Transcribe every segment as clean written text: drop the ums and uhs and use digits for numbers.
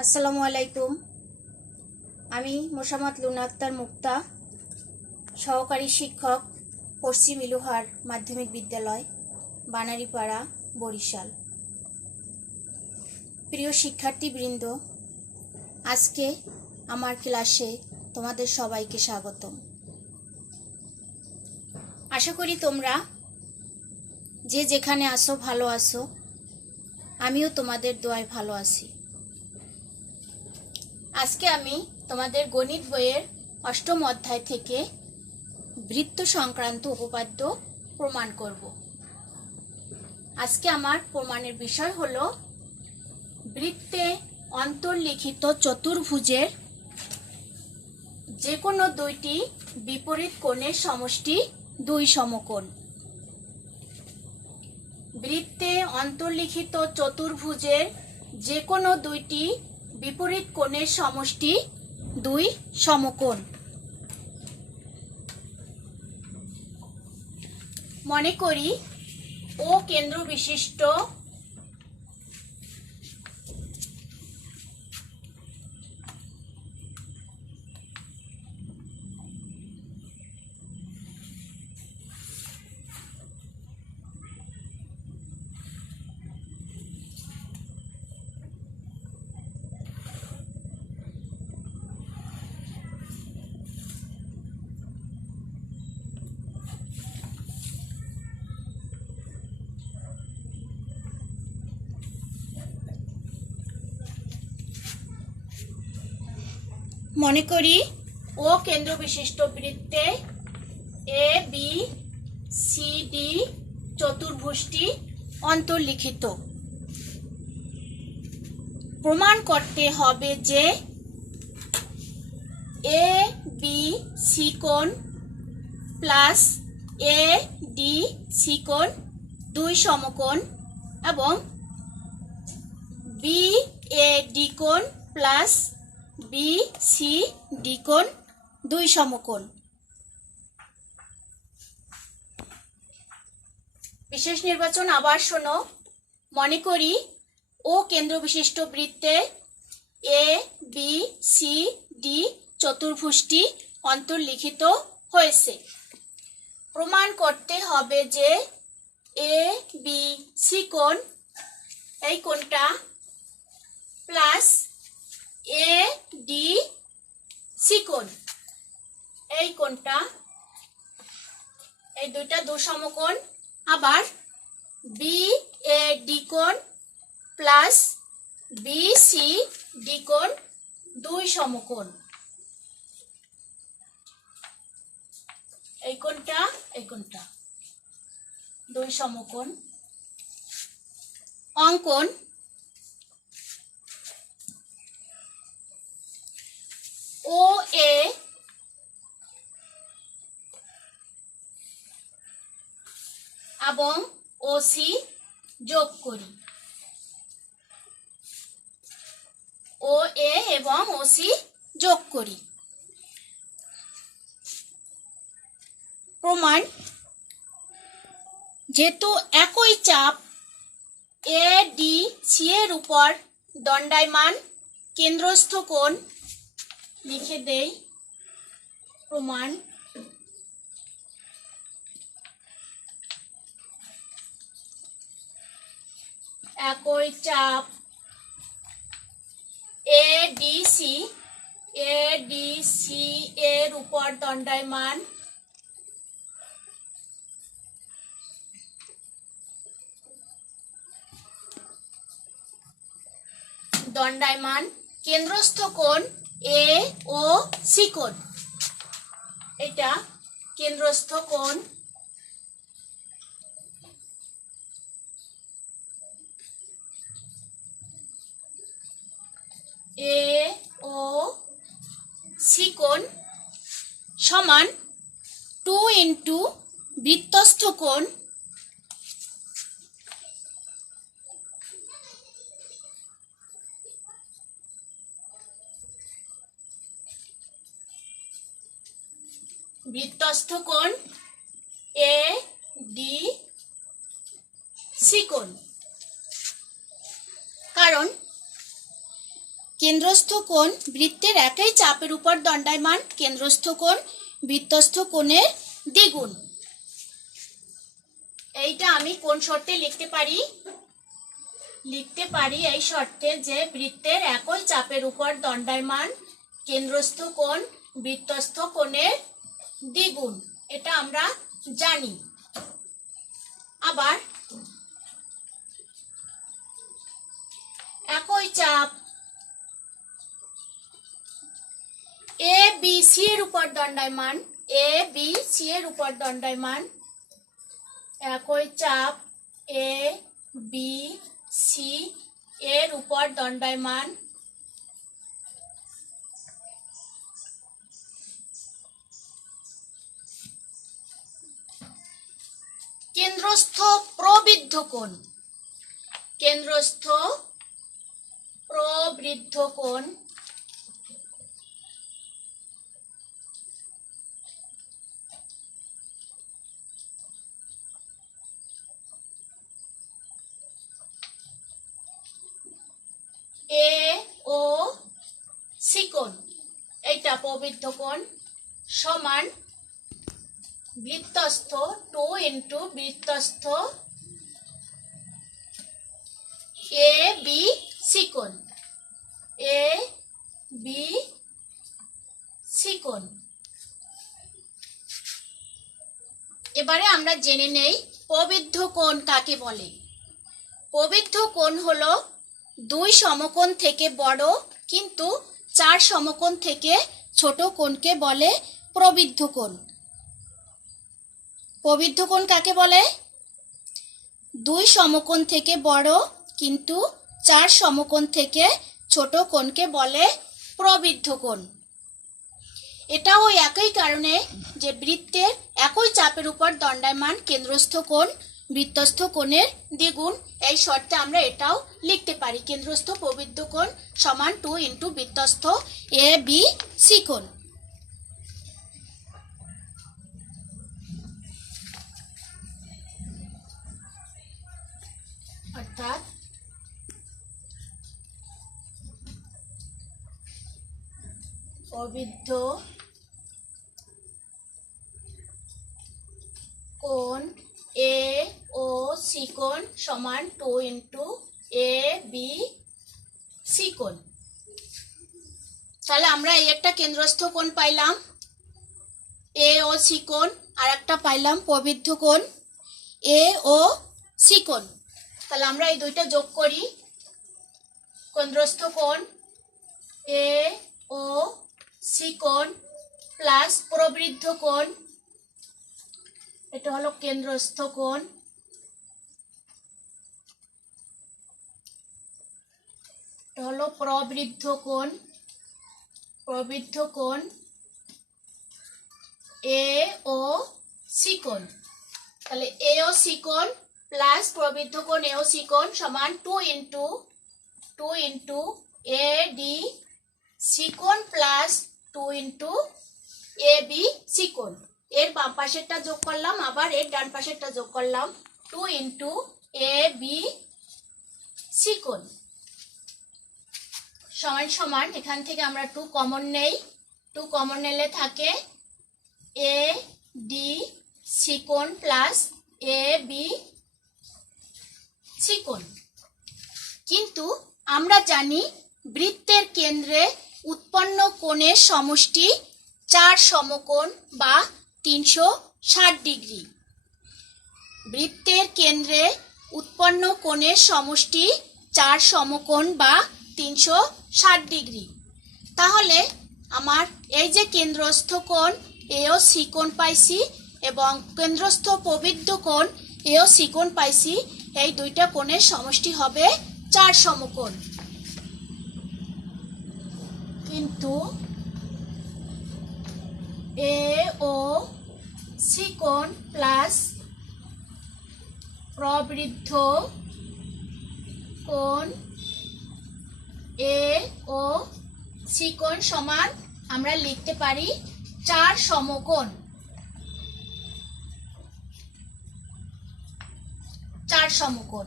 আসসালামু আলাইকুম। আমি মোসাম্মদ লুনা আক্তার মুক্তা, সহকারী শিক্ষক, পশ্চিম ইলুহার মাধ্যমিক বিদ্যালয়, বানারীপাড়া, বরিশাল। প্রিয় শিক্ষার্থীবৃন্দ, আজকে আমার ক্লাসে তোমাদের সবাইকে স্বাগতম। আশা করি তোমরা যে যেখানে আসো ভালো আছো। আমিও তোমাদের দোয়ায় ভালো আছি। আজকে আমি তোমাদের গণিত বইয়ের অষ্টম অধ্যায় থেকে বৃত্ত সংক্রান্ত উপপাদ্য প্রমাণ করব। আজকে আমার প্রমাণের বিষয় হলো বৃত্তে অন্তর্লিখিত চতুর্ভুজের যে কোনো দুইটি বিপরীত কোণের সমষ্টি দুই সমকোণ। বৃত্তে অন্তর্লিখিত চতুর্ভুজের যে কোনো দুইটি বিপরীত কোণের সমষ্টি দুই সমকোণ। মনে করি ও কেন্দ্র বিশিষ্ট মনে করি ও কেন্দ্র বিশিষ্ট বৃত্তে এ বি সি ডি চতুর্ভুজটি অন্তর্লিখিত। প্রমাণ করতে হবে যে এ বি সি কোণ প্লাস এ ডি সি কোণ দুই সমকোণ এবং বি এ ডি কোণ প্লাস বি সি ডি কোণ দুই সমকোণ। বিশেষ নির্বাচন আবার শোনো। মনে করি ও কেন্দ্র বিশিষ্ট বৃত্তে এ বি সি ডি চতুর্ভুজটি অন্তর্লিখিত হয়েছে। প্রমাণ করতে হবে যে এ বি সি কোণ, এই কোণটা, প্লাস এ ডি সি কোণ, এই কোণটা, এই দুইটা দুই সমকোণ। আবার বি এ ডি কোণ প্লাস বি সি ডি কোণ দুই সমকোণ। এই কোণটা, এই কোণটা দুই সমকোণ। অঙ্কন ও এ এবং ও সি যোগ করি। ও এ এবং ও সি যোগ করি। প্রমাণ, যেহেতু একই চাপ এ ডি সি এর উপর দণ্ডায়মান কেন্দ্রস্থ কোণ, লিখে দেই প্রমাণ। একই চাপ এ ডি সি এর উপর দণ্ডায়মান কেন্দ্রস্থ কোণ এ ও সি কোণ। এটা কেন্দ্রস্থ কোণ। এ ও সি কোণ সমান 2 ইন্টু বৃত্তস্থ কোণ এ ডি সি কোণ। কারণ কেন্দ্রস্থ কোণ বৃত্তের একই চাপের উপর দণ্ডায়মান, কেন্দ্রস্থ কোণ বৃত্তস্থ কোণের দ্বিগুণ। এইটা আমি কোন শর্তে লিখতে পারি? এই শর্তে যে বৃত্তের একই চাপের উপর দণ্ডায়মান, কেন্দ্রস্থ কোণ বৃত্তস্থ কোণের দ্বিগুণ, এটা আমরা জানি। আবার একই চাপ এ বি সি এর উপর দণ্ডায়মান, একই চাপ এ বি সি এর উপর দণ্ডায়মান, কেন্দ্রস্থ প্রবৃদ্ধ কোণ, এ ও সি কোণ, এটা প্রবৃদ্ধ কোণ সমান বৃত্তস্থ 2 ইন্টু বৃত্তস্থ এ বি সি কোণ, এবারে আমরা জেনে নেই প্রবৃদ্ধ কোণ কাকে বলে। প্রবৃদ্ধ কোণ হলো 2 সমকোণ থেকে বড় কিন্তু 4 সমকোণ থেকে ছোট কোণকে বলে প্রবৃদ্ধ কোণ। প্রবৃদ্ধ কোণ কাকে বলে? 2 সমকোণ থেকে বড় কিন্তু 4 সমকোণ থেকে ছোট কোণকে বলে প্রবৃদ্ধ কোণ। এটাও একই কারণে যে বৃত্তের একই চাপের উপর দণ্ডায়মান, কেন্দ্রস্থ কোণ বৃত্তস্থ কোণের দ্বিগুণ, এই শর্তে আমরা এটাও লিখতে পারি, কেন্দ্রস্থ প্রবৃদ্ধ কোণ সমান 2 ইন্টু বৃত্তস্থ এ বি সি কোণ। অর্থাৎ প্রবৃদ্ধ কোণ এ ও সি কোণ সমান 2 ইন্টু এ বি সি কোণ। তাহলে আমরা এই একটা কেন্দ্রস্থ কোণ পাইলাম এ ও সি কোণ, আর একটা পাইলাম প্রবৃদ্ধ কোণ এ ও সি কোণ। তাহলে আমরা এই দুইটা যোগ করি, কেন্দ্রস্থ কোণ এ ও সি কোণ প্লাস প্রবৃদ্ধ কোণ, এটা হলো কেন্দ্রস্থ কোণ, এটা হলো প্রবৃদ্ধ কোণ এ ও সি কোণ। তাহলে এ ও সি কোণ প্লাস প্রবৃদ্ধ কোণ এ ও সি কোণ সমান 2 ইন্টু এ ডি সি কোণ প্লাস 2 ইন্টু এ বি সি কোণ। এর বাম পাশেরটা যোগ করলাম, আবার এর ডান পাশেরটা যোগ করলাম, 2 ইন্টু এ বি সি কোণ সমান সমান, এখান থেকে আমরা 2 কমন নেই, 2 কমন নিলে থাকে এ ডি সি কোণ প্লাস এ বি সি কোণ। কিন্তু আমরা জানি বৃত্তের কেন্দ্রে উৎপন্ন কোণের সমষ্টি 4 সমকোণ বা 360 ডিগ্রি। বৃত্তের কেন্দ্রে উৎপন্ন কোণের সমষ্টি 4 সমকোণ বা 360 ডিগ্রি। তাহলে আমার এই যে কেন্দ্রস্থ কোণ এ ও সি কোণ পাইছি এবং কেন্দ্রস্থ প্রবৃদ্ধ কোণ এ ও সি কোণ পাইছি, এই দুইটা কোণের সমষ্টি হবে 4 সমকোণ। কিন্তু এ ও সি কোণ প্লাস প্রবৃদ্ধ কোণ এ ও সি কোণ সমান আমরা লিখতে পারি 4 সমকোণ। 4 সমকোণ।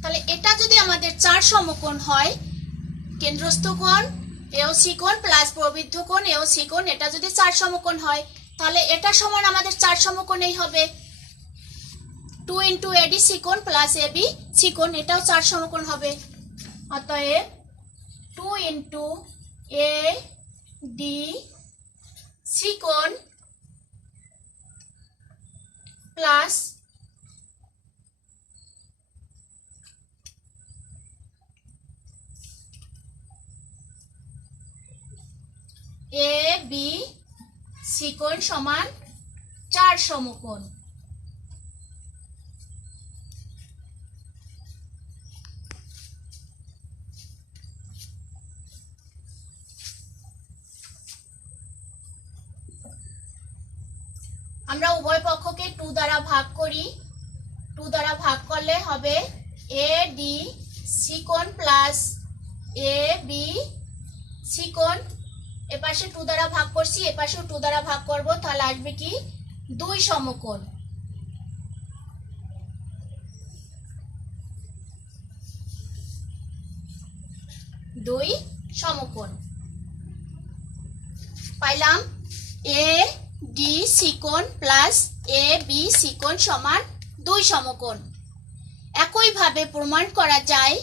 তাহলে এটা যদি আমাদের 4 সমকোণ হয়, কেন্দ্রস্থ কোণ এওসি কোণ প্লাস প্রবৃদ্ধ কোণ এওসি কোণ, এটা যদি 4 সমকোণ হয় তাহলে এটা সমান আমাদের 4 সমকোণেই হবে। 2 ইন্টু এডি সি কোণ প্লাস এবি সি কোণ, এটাও 4 সমকোণ হবে। অতএব 2 ইন্টু এ ডি সি কোণ প্লাস এ বি সি কোণ সমান 4 সমকোণ। আমরা উভয় পক্ষকে 2 দ্বারা ভাগ করি। 2 দ্বারা ভাগ করলে হবে এ ডি সি কোণ প্লাস এ বি সি কোণ। এপাশে 2 দ্বারা ভাগ করছি, এপাশেও 2 দ্বারা ভাগ করব, তাহলে আসবে কি 2 সমকোণ। দুই সমকোণ পাইলাম। এ ডি সি কোণ প্লাস এ বি সি কোণ সমান 2 সমকোণ। একইভাবে প্রমাণ করা যায়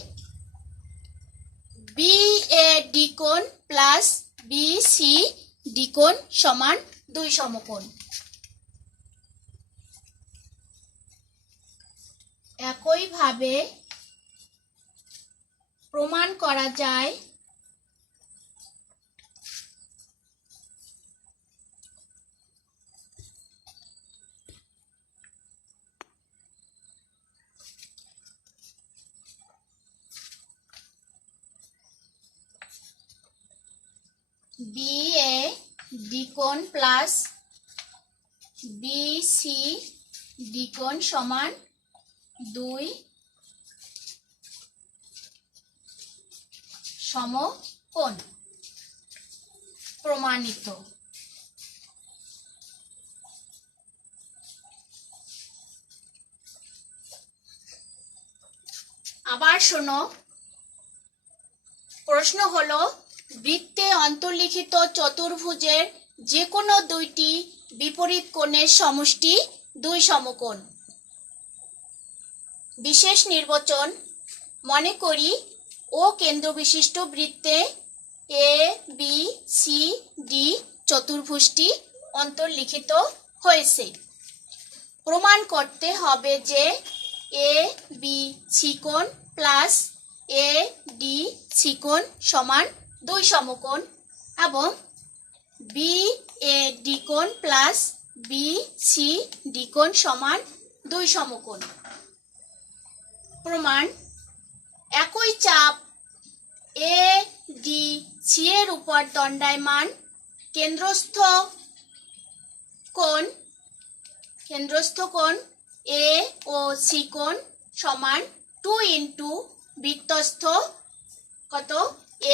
বি এ ডি কোণ প্লাস বি সি ডি কোণ সমান 2 সমকোণ। একইভাবে প্রমাণ করা যায় বি এ ডি কোণ প্লাস বি সি ডি কোণ সমান 2 সমকোণ। প্রমাণিত। আবার শোনো, প্রশ্ন হলো বৃত্তে অন্তর্লিখিত চতুর্ভুজের যে কোনো দুইটি বিপরীত কোণের সমষ্টি 2 সমকোণ। বিশেষ নির্বাচন। মনে করি ও কেন্দ্র বিশিষ্ট বৃত্তে এ বি সি ডি চতুর্ভুজটি অন্তর্লিখিত হয়েছে। প্রমাণ করতে হবে যে এ বি সি কোণ প্লাস এ ডি সি কোণ সমান 2 সমকোণ এবং বি এ ডি কোণ প্লাস বি সি ডি কোণ সমান 2 সমকোণ। প্রমাণ। একই চাপ এ ডি সি এর উপর দণ্ডায়মান কেন্দ্রস্থ কোণ এ ও সি কোণ সমান 2 ইন্টু বৃত্তস্থ কত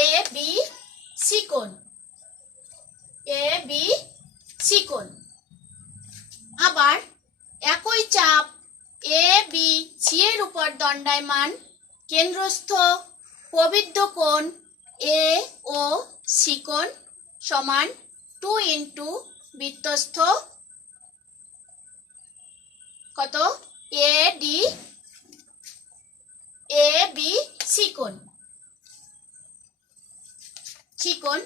এ বি সি কোণ। এ বি সি কোণ। আবার একই চাপ এ বি সি এর উপর দণ্ডায়মান কেন্দ্রস্থ প্রবৃদ্ধ কোণ এ ও সি কোণ সমান 2 ইন্টু বৃত্তস্থ কত A D A B C কোণ। সি কোণ।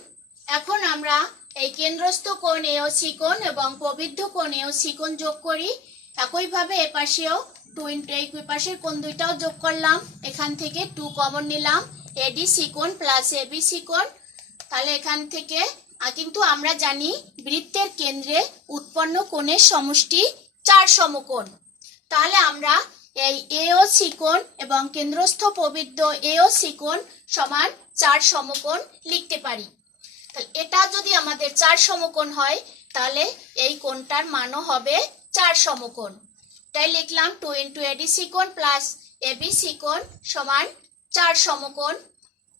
এখন আমরা এই কেন্দ্রস্থ কোণ এ ও সি কোণ এবং প্রবৃদ্ধ কোণ এ ও সি কোণ যোগ করি। একইভাবে এপাশেও 2 ইন্টু এই পাশের কোণ দুইটাও যোগ করলাম, এখান থেকে 2 কমন নিলাম, এডি সি কোণ প্লাস এবি সি কোণ। তাহলে এখান থেকে কিন্তু আমরা জানি বৃত্তের কেন্দ্রে উৎপন্ন কোণের সমষ্টি 4 সমকোণ। তাহলে আমরা এই এ ও সি কোণ এবং কেন্দ্রস্থ প্রবৃদ্ধ এ ও সি কোণ সমান 4 সমকোণ লিখতে পারি। তাহলে এটা যদি আমাদের 4 সমকোণ হয় তাহলে এই কোণটার মানও হবে 4 সমকোণ। তাই লিখলাম 2 ইন্টু এডি সি কোণ প্লাস এবি সি কোণ সমান 4 সমকোণ।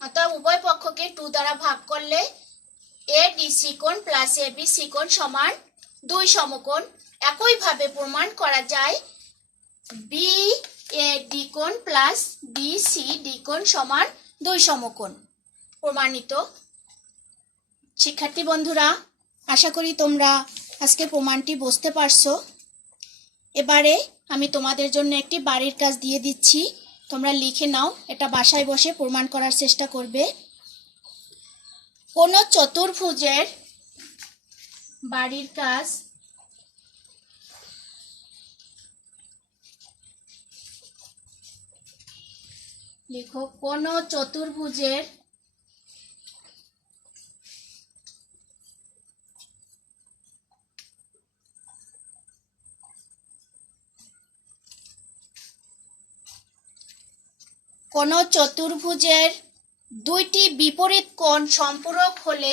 অর্থাৎ উভয় পক্ষকে 2 দ্বারা ভাগ করলে এ ডি সি কোণ প্লাস এবি সি কোণ সমান 2 সমকোণ। একইভাবে প্রমাণ করা যায় বি এ ডি কোণ প্লাস বি সি ডি কোণ সমান 2 সমকোণ। প্রমাণিত। শিক্ষার্থী বন্ধুরা, আশা করি তোমরা আজকে প্রমাণটি বুঝতে পারছো। এবারে আমি তোমাদের জন্য একটি বাড়ির কাজ দিয়ে দিচ্ছি, তোমরা লিখে নাও। এটা বাসায় বসে প্রমাণ করার চেষ্টা করবে। কোনো চতুর্ভুজের বাড়ির কাজ লিখো। কোনো চতুর্ভুজের দুইটি বিপরীত কোণ সম্পূরক হলে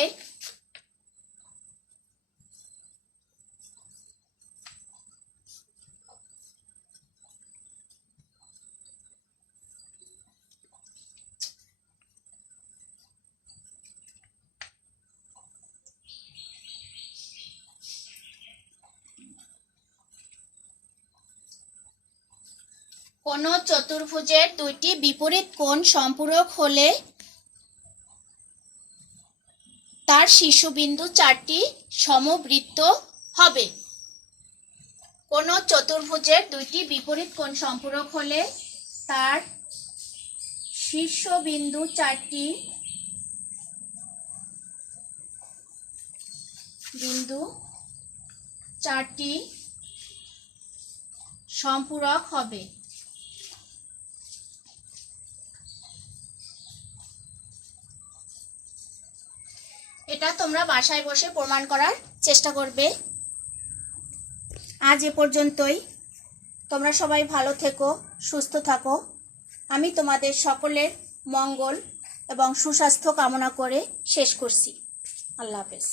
কোনো চতুর্ভুজের দুইটি বিপরীত কোণ সম্পূরক হলে তার শীর্ষবিন্দু 4টি সমবৃত্ত হবে। কোনো চতুর্ভুজের দুইটি বিপরীত কোণ সম্পূরক হলে তার শীর্ষবিন্দু 4টি সম্পূরক হবে। এটা তোমরা বাসায় বসে প্রমাণ করার চেষ্টা করবে। আজ এ পর্যন্তই। তোমরা সবাই ভালো থেকো, সুস্থ থাকো। আমি তোমাদের সকলের মঙ্গল এবং সুস্বাস্থ্য কামনা করে শেষ করছি। আল্লাহ হাফেজ।